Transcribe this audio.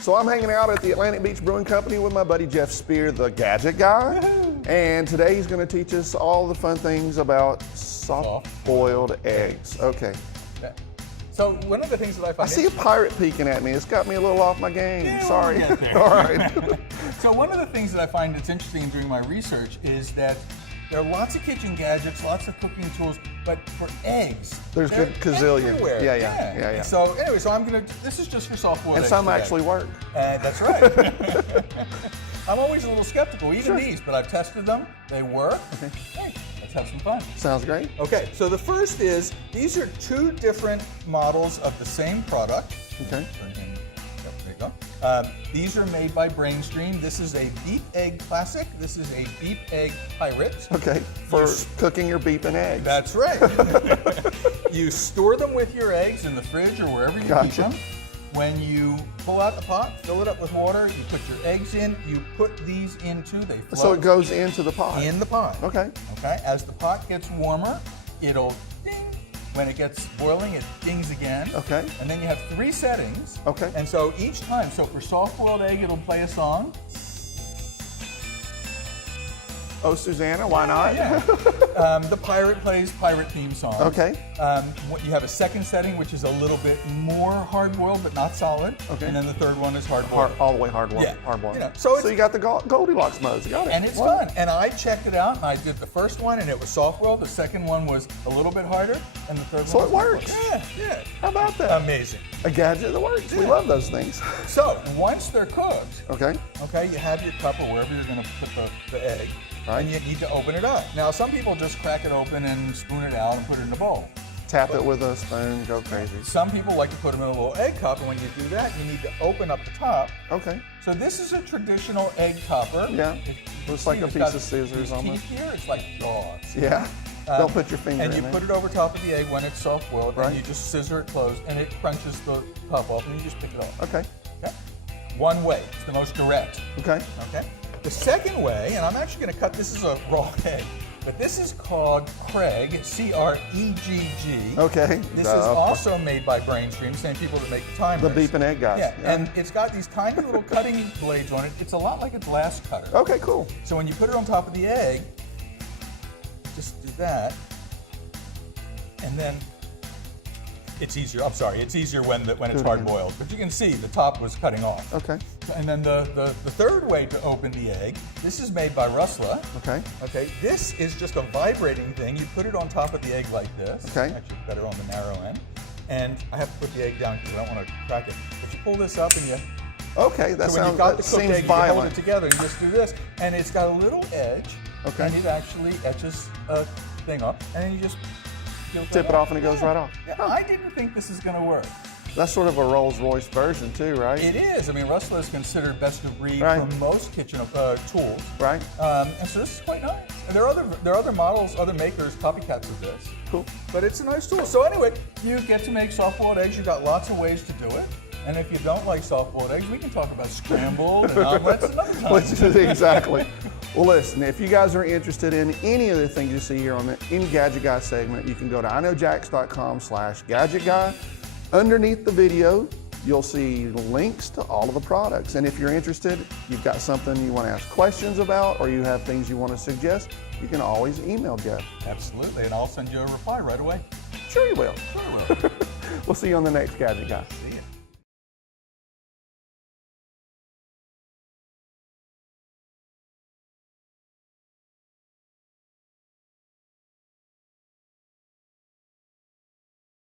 So I'm hanging out at the Atlantic Beach Brewing Company with my buddy Jeff Spear, the Gadget Guy. And today he's going to teach us all the fun things about soft-boiled eggs. Okay. So one of the things that I find— I see a pirate peeking at me. It's got me a little off my game. Yeah, Sorry. we'll get there. All right. So one of the things that I find that's interesting in doing my research is that there are lots of kitchen gadgets, lots of cooking tools, but for eggs, There's they're good gazillion. everywhere. Yeah. So anyway, this is just for soft-boiled eggs. And some today. actually work. That's right. I'm always a little skeptical, even these, but I've tested them. They work. Okay. Hey, let's have some fun. Sounds great. Okay, so the first is, these are two different models of the same product. Okay. Yep, there you go. These are made by Brainstream. This is a beef egg classic. This is a beef egg pirate. Okay, for cooking your beef and eggs. That's right. You store them with your eggs in the fridge or wherever you keep them. When you pull out the pot, fill it up with water, you put your eggs in, you put these into, they float. So it goes into the pot? In the pot. Okay. Okay, as the pot gets warmer, it'll ding. When it gets boiling, it dings again. Okay. And then you have 3 settings. Okay. And so each time, so for soft-boiled egg, it'll play a song. Oh, Susanna, why not? Yeah. The pirate plays pirate theme song. Okay. You have a second setting, which is a little bit more hard-boiled, but not solid. Okay. And then the third one is hard-boiled. All the way hard-boiled. Yeah. Hard-boiled. You know, so you got the Goldilocks modes. You got it. And it's fun. And I checked it out, and I did the first one, and it was soft-boiled. The second one was a little bit harder, and the third one So was it works. Yeah. How about that? Amazing. A gadget that works. We love those things. So once they're cooked, Okay. you have your cup or wherever you're going to put the egg, Right. and you need to open it up. Now, some people just crack it open and spoon it out and put it in a bowl. Tap it with a spoon, go crazy. Some people like to put them in a little egg cup, and when you do that, you need to open up the top. Okay. So this is a traditional egg topper. Yeah. Looks like a It's piece got of scissors these almost. teeth here, it's like jaws. Yeah. Don't put your finger And in you there. put it over top of the egg when it's soft-boiled, Right. and you just scissor it closed, and it crunches the top off, and you just pick it off. Okay. Okay? One way, it's the most direct. Okay. Okay? The second way, and I'm actually going to cut, this is a raw egg, but this is called Cregg, C-R-E-G-G. Okay. This is also made by Brainstream, same people that make the timers. The beef and egg guys. Yeah, and it's got these tiny little cutting blades on it. It's a lot like a glass cutter. Okay, cool. So when you put it on top of the egg, just do that, and then it's easier. I'm sorry, it's easier when it's hard boiled. But you can see the top was cutting off. Okay. And then the third way to open the egg, this is made by Rustla. Okay. Okay, this is just a vibrating thing. You put it on top of the egg like this. Okay. Actually, better on the narrow end. And I have to put the egg down because I don't want to crack it. But you pull this up and you. Okay, that So when sounds you've got the that cooked seems egg, you hold violent. it together and you just do this, and it's got a little edge. Okay. And it actually etches a thing up, and then you just Tip it off and it goes right off. Yeah, I didn't think this is going to work. That's sort of a Rolls-Royce version too, right? It is. I mean, Rustla is considered best of breed Right. for most kitchen tools. Right. And so this is quite nice. And there are other models, other makers, copycats of this. Cool. But it's a nice tool. So anyway, you get to make soft-boiled eggs. You've got lots of ways to do it. And if you don't like soft-boiled eggs, we can talk about scrambled and omelets another time. Exactly. Well, listen, if you guys are interested in any of the things you see here on the Gadget Guy segment, you can go to knowjax.com/Gadget Guy. Underneath the video, you'll see links to all of the products. And if you're interested, you've got something you want to ask questions about, or you have things you want to suggest, you can always email Jeff. Absolutely, and I'll send you a reply right away. Sure you will. Sure I will. We'll see you on the next Gadget Guy.